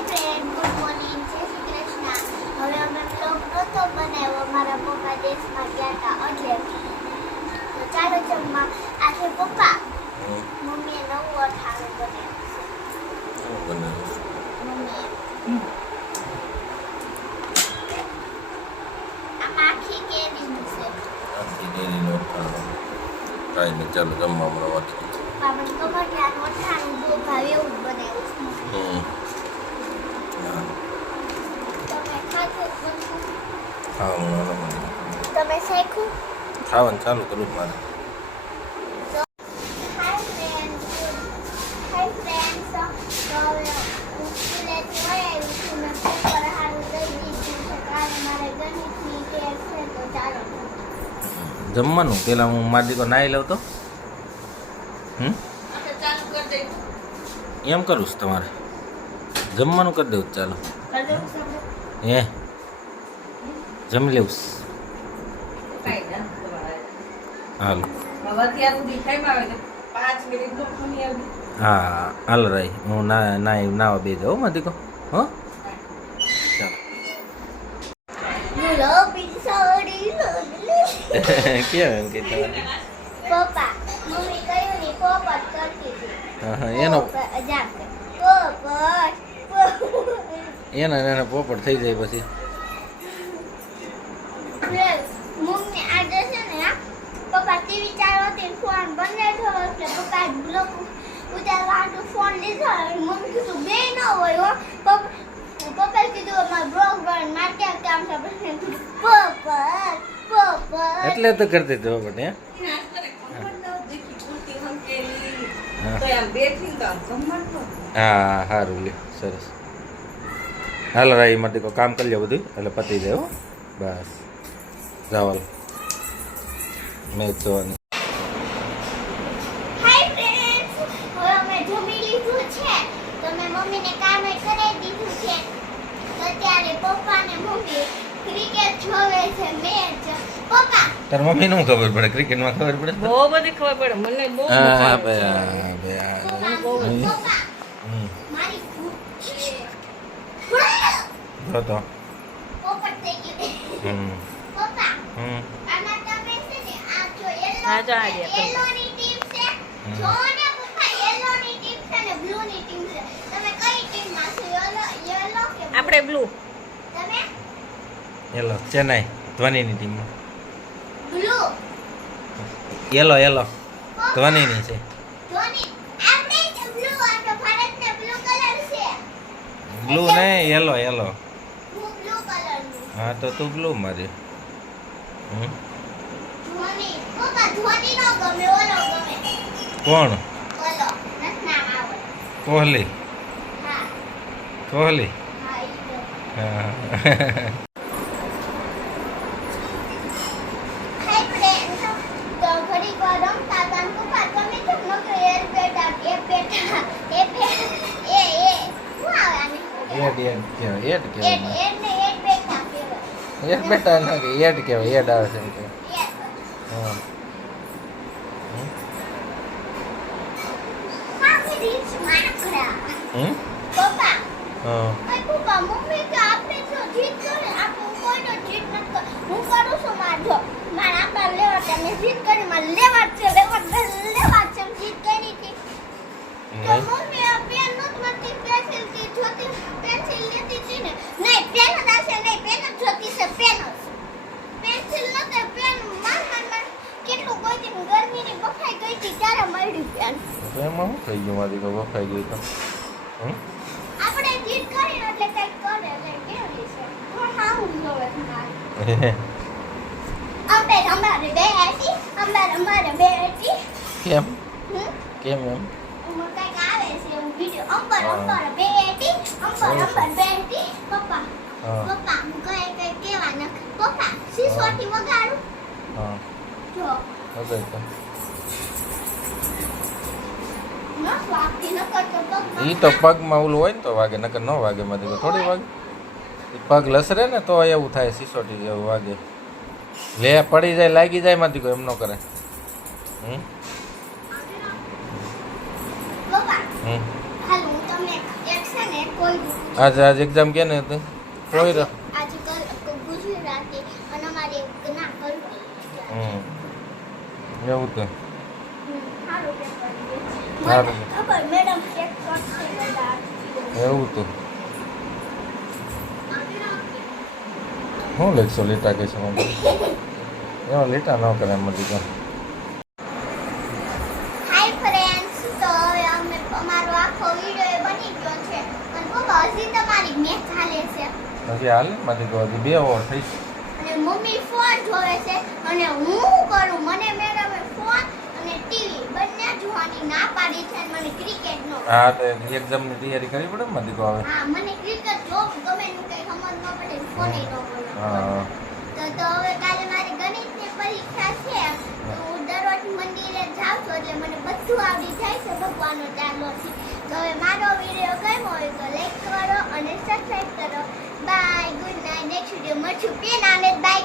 હાય friend આમાં આખી કેરીનું છે કાંઈ નહીં ચાલો જમવા હમણાં વાત બાબાને ખબર કે અઠાણું એવું જ બનાવ્યું હા હું ખાધું બધું? હા હમણાં હમણાં. તમે શેખું ખાવાનું ચાલુ કરું મારે જમવાનું પેલા હું મારી દીકરો નાહી લઉં તો હમ એમ કરું છું તમારે જમવાનું કરી દેવું ચાલો. હે? જમી લેવું. હાલ. હા હાલ રાઈ હું ના ના નાવા બે જાઉં મારી દીકરો. હો? કેમ કે પપ્પા મમ્મી કયું ની પોપટ કરતી હતી. હા એનો પોપટ. એના એના પોપટ થઈ જાય પછી. મમ્મી આજે છે ને પપ્પા ટીવી ચાલુ હતી ફોન બંધ થયો એટલે પપ્પા બ્લોક ઉતારવાનું ફોન લીધો મમ્મી કીધું બે ન હોય હો. પપ્પા કીધું અમારે બ્લોક મારે ક્યાં કામ છે પોપટ પોપટ એટલે તો કરતી હતી પોપટ હે? હા. સારું લે સરસ. હાલો રાઈ મારી દીકરો કામ કરી લે બધું. એટલે પતી જાય હો. બસ. જાવ મેચ જોવાની. હાય ફ્રેન્ડ્સ હવે અમે જમી લીધું છે. તો મેં મમ્મીને કામે કરાવી દીધું છે. તો અત્યારે પપ્પા ને મમ્મી ક્રિકેટ જોવે છે મેચ પપ્પા. તાર મમ્મી નું ખબર પડે ક્રિકેટમાં ખબર પડે? બહુ બધી ખબર પડે. મને બહુ હા મજા બે આવે છે. બે પપ્પા હમ. પપ્પા હમ. મારી ભૂખ છે જો તો પોપટ થઈ ગઈ હમ. પપ્પા હમ. આમાં તમે છે ને આ જો હા, જો આ યલો રહ્યા, યલો ની છે. હમ. ને યલો ની ટીમ છે ને બ્લુ ની ટીમ છે. તમે કઈ ટીમમાં છો? યલો યલો કે blue? આપણે બ્લુ યેલો ચેન્નાઈ ધ્વનિની ટીમમાં. બ્લુ યેલો યેલો ધ્વનિની છે. ધોની આપણે જ બ્લુ આપણો ભારતને બ્લુ કલર છે. બ્લુ ને યેલો યેલો હા તો તું બ્લુ મારે. કોણ? કોહલી. કોહલી? હા એડ એડ એડ એડ એડ એડ બેટા ના કે એડ કહેવાય એડ આવે છે કે. હા. હમ? પપ્પા હા. છું કરી નહીં પેન છે પેન જ પેન્સિલ નતો પેન માર માર માર કેટલું કોઈ દી ગરમીની બફાઈ ગઈ હતી ત્યારે મળી પેન. તો એમાં શું થઈ ગયું? મારી તો વફાઈ ગઈ તો. આપણે જીત કરી એટલે કંઈક કરે એટલે કેવી છે? પણ હું જોવે મારે અમે અમારે બે હતી અમારે અમારે બે હતી. કેમ? કેમ એમ? કંઈક આવે છે વીડિયો અંબર. અંબર બે હતી અંબર. અંબર બે હતી. પપ્પા પપ્પા હું કઈ કઈ કેવા ન પપ્પા સિસોટી વગાડું હા જો હવે તો ઈ તો પગમાં ઓલું હોય ને તો વાગે નકર ન વાગે મારી થોડી વાગે પગ લસરે ને તો એવું થાય સિસોટી જેવું વાગે લે પડી જાય લાગી જાય માંથી કોઈ એમ ન કરે હમ હમ આજે આજ એક્ઝામ કે ને હતી કરવા હમ. એવું તો. એવું તો. હું લેખશો લીટા કે છે મને? એમાં લીટા ન કરે એમ બધી કાંઈ. તો અમારો આખો વિડિયો બની ગયો છે. અને પપ્પા હજી તમારી મેચ ચાલે છે. હજી હાલમાંથી તો હજી બે ઓવર થઈ છે. અને મમ્મી ફોન જોવે છે અને હું કરું? મને મેડમે ફોન અને ટીવી બંને જોવાની ના પાડી છે અને મને ક્રિકેટ નો હા તો એક્ઝામની તૈયારી કરવી પડે ને તો આવે હા મને ક્રિકેટ જો ગમે નું કઈ સમજ ન પડે ફોન ન નો હા. તો તો હવે કાલે મારી ગણિતની પરીક્ષા છે. તો હું દરરોજ મંદિરે જાઉં છું એટલે મને બધું આવડી જાય છે ભગવાનનો નથી તો હવે મારો વિડિયો ગમ્યો હોય તો લાઈક કરો અને subscribe chụp tiên nào mình bày